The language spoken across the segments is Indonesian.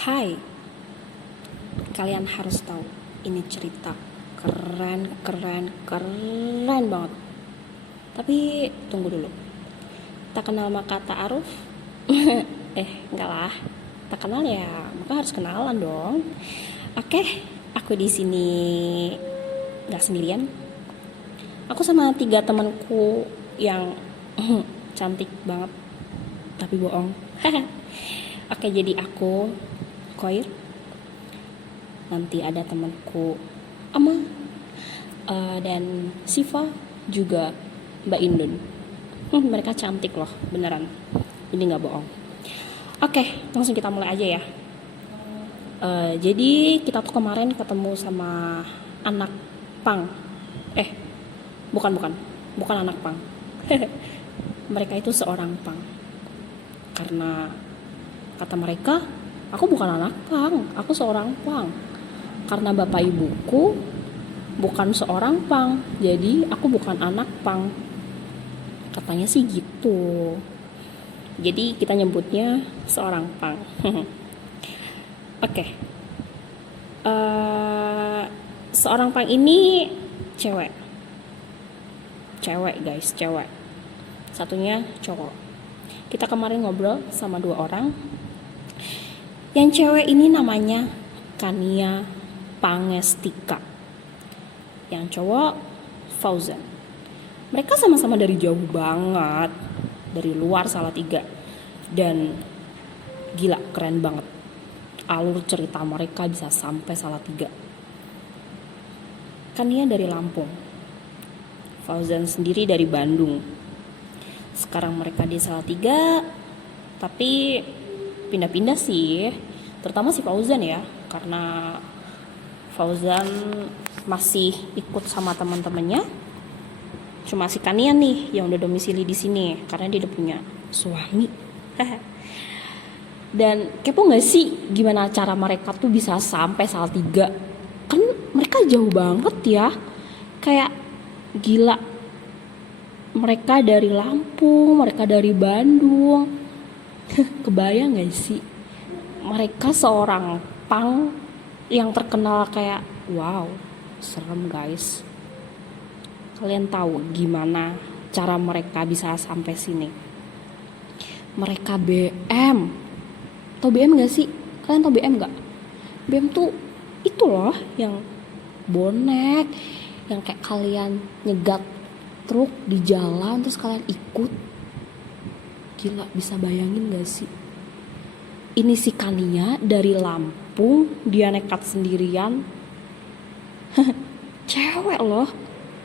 Hai, kalian harus tahu ini cerita keren banget. Tapi tunggu dulu. Tak kenal maka tak aruf. Enggak lah. Tak kenal ya, maka harus kenalan dong. Oke, aku di sini nggak sendirian. Aku sama 3 temanku yang cantik banget, tapi bohong. Oke, jadi aku Koir, nanti ada temanku Ama, dan Siva, juga Mbak Indun. Mereka cantik loh, beneran. Ini nggak bohong. Oke, langsung kita mulai aja ya. Jadi kita tuh kemarin ketemu sama anak pang. Bukan anak pang. Mereka itu seorang pang. Karena kata mereka, aku bukan anak pang, aku seorang pang. Karena bapak ibuku bukan seorang pang, jadi aku bukan anak pang. Katanya sih gitu. Jadi kita nyebutnya seorang pang. Oke. Seorang pang ini cewek guys, cewek. Satunya cowok. Kita kemarin ngobrol sama 2 orang. Yang cewek ini namanya Kania Pangestika. Yang cowok Fauzan. Mereka sama-sama dari jauh banget, dari luar Salatiga. Dan gila, keren banget. Alur cerita mereka bisa sampai Salatiga. Kania dari Lampung, Fauzan sendiri dari Bandung. Sekarang mereka di Salatiga, tapi pindah-pindah sih, terutama si Fauzan ya, karena Fauzan masih ikut sama teman-temannya. Cuma si Kania nih yang udah domisili di sini karena dia udah punya suami. Dan kepo nggak sih gimana cara mereka tuh bisa sampai Salatiga? Kan mereka jauh banget ya, kayak gila. Mereka dari Lampung, mereka dari Bandung. Kebayang gak sih? Mereka seorang pang yang terkenal kayak wow, serem guys. Kalian tahu gimana cara mereka bisa sampai sini? Mereka BM. Tahu BM gak sih? Kalian tahu BM gak? BM tuh itu loh yang bonek, yang kayak kalian nyegat truk di jalan terus kalian ikut. Gila, bisa bayangin gak sih? Ini si Kania dari Lampung, dia nekat sendirian. Cewek loh,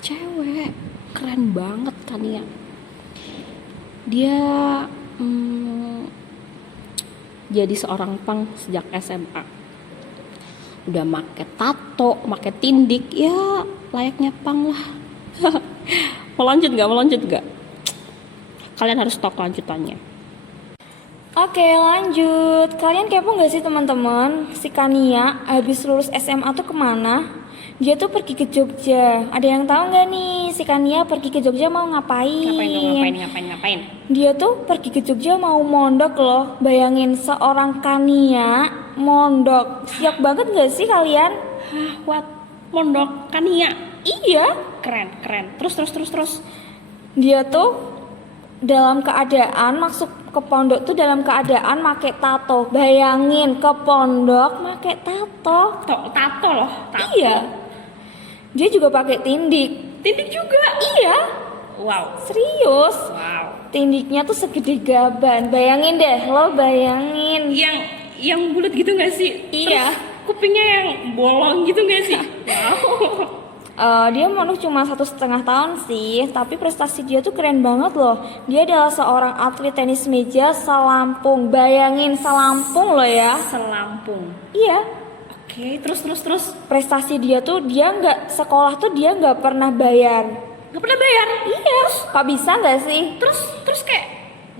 cewek. Keren banget Kania. Dia jadi seorang pang sejak SMA. Udah make tato, make tindik, ya layaknya pang lah. Mau lanjut gak? Kalian harus tahu kelanjutannya. Oke, lanjut. Kalian kepo gak sih teman-teman? Si Kania habis lulus SMA tuh kemana? Dia tuh pergi ke Jogja. Ada yang tahu gak nih si Kania pergi ke Jogja mau ngapain? Ngapain? Dia tuh pergi ke Jogja mau mondok loh. Bayangin seorang Kania mondok. Siap banget gak sih kalian? What? Mondok Kania? Iya. Keren. Terus. Dia tuh dalam keadaan masuk ke pondok tuh dalam keadaan make tato. Bayangin ke pondok make tato. Tato loh. Iya. Dia juga pakai tindik. Tindik juga. Iya. Wow. Serius. Wow. Tindiknya tuh segede gaban. Bayangin deh, lo bayangin. Yang bulat gitu nggak sih? Iya. Terus kupingnya yang bolong gitu nggak sih? Wow. Dia mondok cuma 1,5 tahun sih, tapi prestasi dia tuh keren banget loh. Dia adalah seorang atlet tenis meja se-Lampung. Bayangin se-Lampung loh ya. Selampung. Iya. Oke, terus. Prestasi dia tuh dia nggak sekolah tuh dia nggak pernah bayar. Nggak pernah bayar? Iya. Kok bisa nggak sih? Terus kayak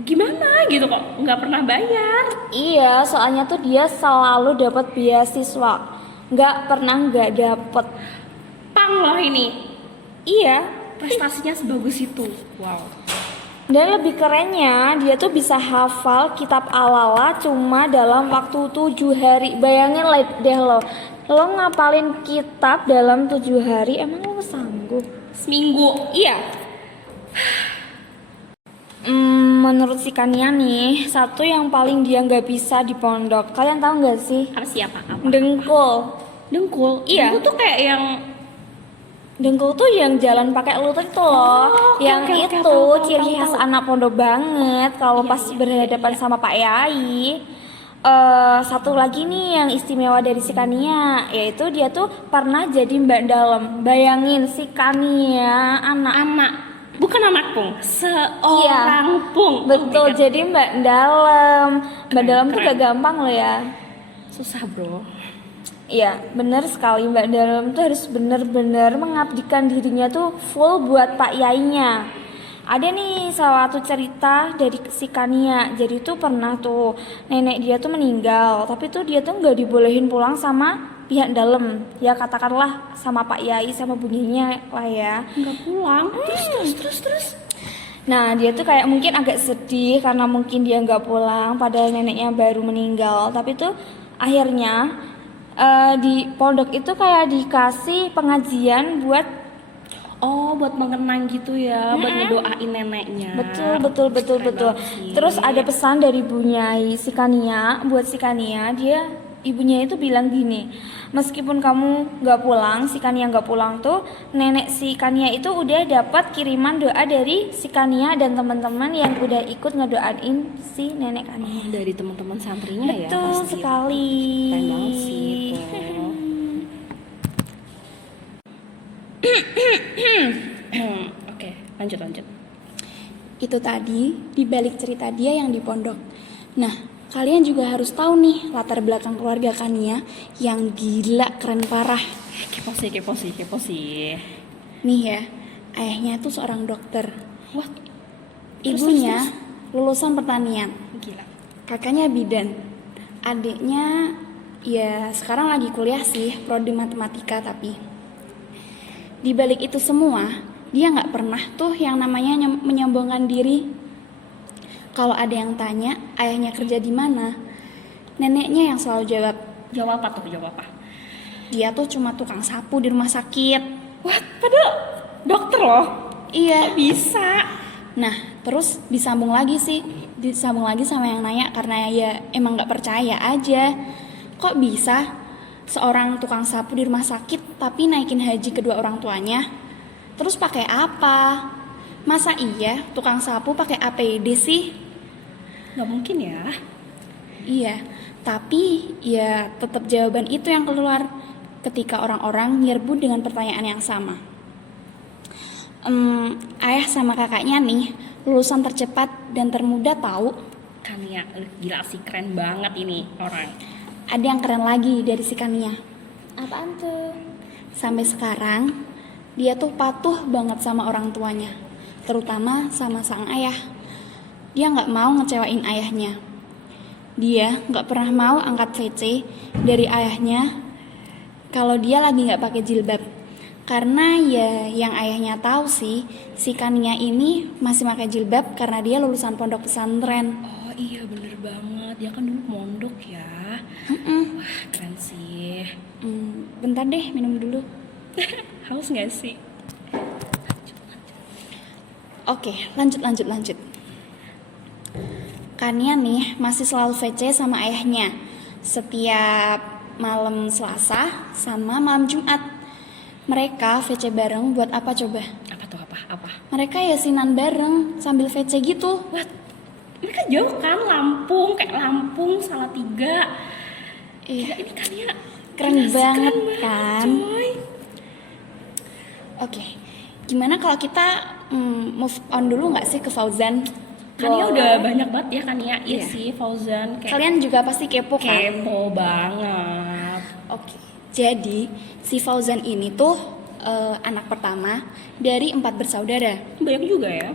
gimana gitu kok nggak pernah bayar? Iya, soalnya tuh dia selalu dapat beasiswa. Nggak pernah nggak dapet. Pang loh ini. Iya. Prestasinya sebagus itu. Wow. Dan lebih kerennya, dia tuh bisa hafal kitab Al-Lala cuma dalam waktu 7 hari. Bayangin deh lo ngapalin kitab dalam 7 hari, emang lo sanggup? Seminggu, iya. Menurut si Kania nih, satu yang paling dia nggak bisa di pondok, kalian tahu nggak sih? Apa siapa? Apa? Dengkul. Dengkul. Iya. Dengkul tuh kayak yang Dengkul tuh yang jalan pakai lutut itu loh. Yang oke, itu tahu, ciri khas anak pondok banget kalau Iya, pas berhadapan sama Pak Yai. Satu lagi nih yang istimewa dari si Kania, yaitu dia tuh pernah jadi mbak dalam. Bayangin si Kania anak. bukan anak pung, seorang pung. Betul, Oh my God. jadi mbak dalam. Mbak Keren, dalam tuh keren. gak gampang loh ya. Susah bro. Iya, bener sekali, Mbak Dalam tuh harus bener-bener mengabdikan dirinya tuh full buat Pak Yainya. Ada nih salah satu cerita dari si Kania. Jadi tuh pernah tuh nenek dia tuh meninggal, tapi tuh dia tuh nggak dibolehin pulang sama pihak dalam. Ya katakanlah sama Pak Yai sama bunyinya lah ya. Nggak pulang. Terus. Nah dia tuh kayak mungkin agak sedih karena mungkin dia nggak pulang padahal neneknya baru meninggal. Tapi tuh akhirnya di pondok itu kayak dikasih pengajian buat Oh, buat mengenang gitu ya, buat ngedoain neneknya. betul. Keren banget sih. Terus ada pesan dari Bunyai si Kania buat si Kania, ibunya itu bilang gini, meskipun kamu nggak pulang, si Kania nggak pulang tuh, nenek si Kania itu udah dapat kiriman doa dari si Kania dan teman-teman yang udah ikut ngedoain si nenek Kania. Dari teman-teman santrinya ya Betul pasti. sekali. Keren banget sih itu. Oke, lanjut. Itu tadi di balik cerita dia yang di pondok. Nah, kalian juga harus tahu nih latar belakang keluarga Kania yang gila keren parah. Kepo sih. Nih ya, ayahnya tuh seorang dokter. Wah, Ibunya lulusan pertanian. gila. Kakaknya bidan. Adiknya ya sekarang lagi kuliah sih, prodi matematika tapi. Di balik itu semua, dia nggak pernah tuh yang namanya menyombongkan diri. Kalau ada yang tanya, ayahnya kerja di mana? Neneknya yang selalu jawab, Jawab apa? dia tuh cuma tukang sapu di rumah sakit. Wah, padahal dokter loh. Iya. Bisa. Nah, terus disambung lagi sama yang nanya karena ya emang nggak percaya aja. Kok bisa seorang tukang sapu di rumah sakit tapi naikin haji kedua orang tuanya? Terus pakai apa? Masa iya tukang sapu pakai APD sih? Nggak mungkin ya. Iya, tapi ya tetap jawaban itu yang keluar ketika orang-orang nyerbu dengan pertanyaan yang sama. Ayah sama kakaknya nih lulusan tercepat dan termuda tahu. Kania, gila sih, keren banget ini orang. Ada yang keren lagi dari si Kania. Apaan tuh? Sampai sekarang dia tuh patuh banget sama orang tuanya, terutama sama sang ayah. Dia nggak mau ngecewain ayahnya. Dia nggak pernah mau angkat VC dari ayahnya kalau dia lagi nggak pakai jilbab. Karena ya yang ayahnya tahu sih, si Kania ini masih pakai jilbab karena dia lulusan pondok pesantren. Oh iya, bener banget. Dia kan dulu mondok ya. Wah, keren sih. Bentar deh, minum dulu. Haus gak sih? Oke, lanjut. Kania nih masih selalu VC sama ayahnya setiap malam Selasa sama malam Jumat. Mereka VC bareng buat apa coba? Apa tuh, apa? Mereka yasinan bareng sambil VC gitu. What? Mereka jauh kan, Lampung, kayak Lampung, Salatiga. Iya, Ini kan ya keren gila sih, banget keren kan? coy. Oke, gimana kalau kita move on dulu nggak sih ke Fauzan? Kania udah banyak banget ya Kania. Iya Iya. sih, Fauzan kayak Kalian juga pasti kepo kan? kepo banget. Oke, jadi si Fauzan ini tuh anak pertama dari 4 bersaudara. Banyak juga ya.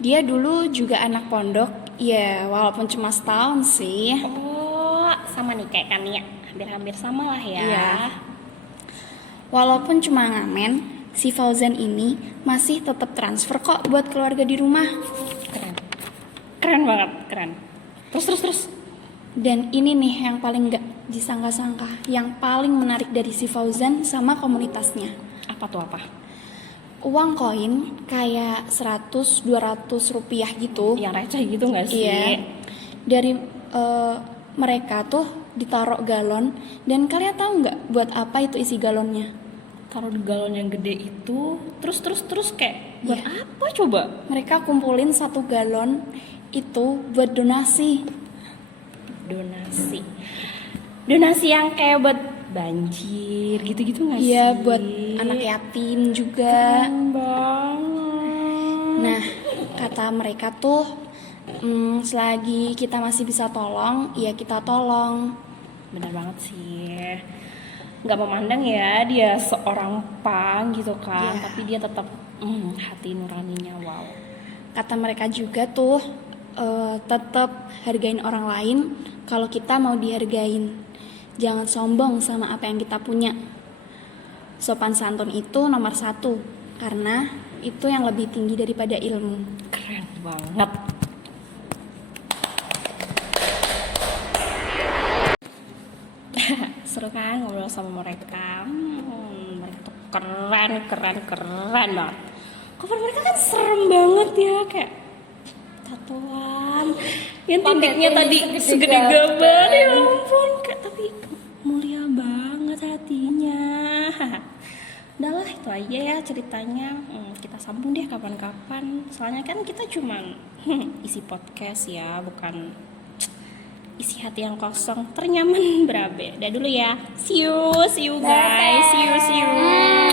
Dia dulu juga anak pondok, ya walaupun cuma setahun sih. Oh, sama nih kayak Kania. Hampir-hampir sama lah ya. Iya. Walaupun cuma ngamen, si Fauzan ini masih tetap transfer kok buat keluarga di rumah. Keren banget, keren. Terus. Dan ini nih yang paling gak disangka-sangka, yang paling menarik dari si Fauzan sama komunitasnya. Apa tuh apa? Uang koin kayak 100-200 rupiah gitu. Yang receh gitu nggak sih? Iya. Dari mereka tuh ditaruh galon. Dan kalian tahu nggak buat apa itu isi galonnya? Taruh di galon yang gede itu, terus kayak buat Iya. apa coba? Mereka kumpulin 1 galon itu buat donasi. Donasi yang kayak buat banjir gitu-gitu nggak sih? Iya, buat anak yatim juga. Keren banget. Nah, kata mereka tuh, selagi kita masih bisa tolong, ya kita tolong. Bener banget sih. Nggak memandang ya dia seorang pang gitu kan, Iya. tapi dia tetap hati nuraninya wow. Kata mereka juga tuh, tetap hargain orang lain kalau kita mau dihargain. Jangan sombong sama apa yang kita punya. Sopan santun itu nomor 1, karena itu yang lebih tinggi daripada ilmu. Keren banget. Seru kan ngobrol sama mereka. Mereka tuh keren banget. Cover mereka kan serem banget ya, kayak tatoan. Yang titiknya tadi segede gaban, ya ampun. Kayak, tapi mulia banget hatinya. Udah lah, itu aja ya ceritanya. Kita sambung deh kapan-kapan. Soalnya kan kita cuman isi podcast ya, bukan isi hati yang kosong ternyaman berabe. Udah dulu ya. See you guys. See you.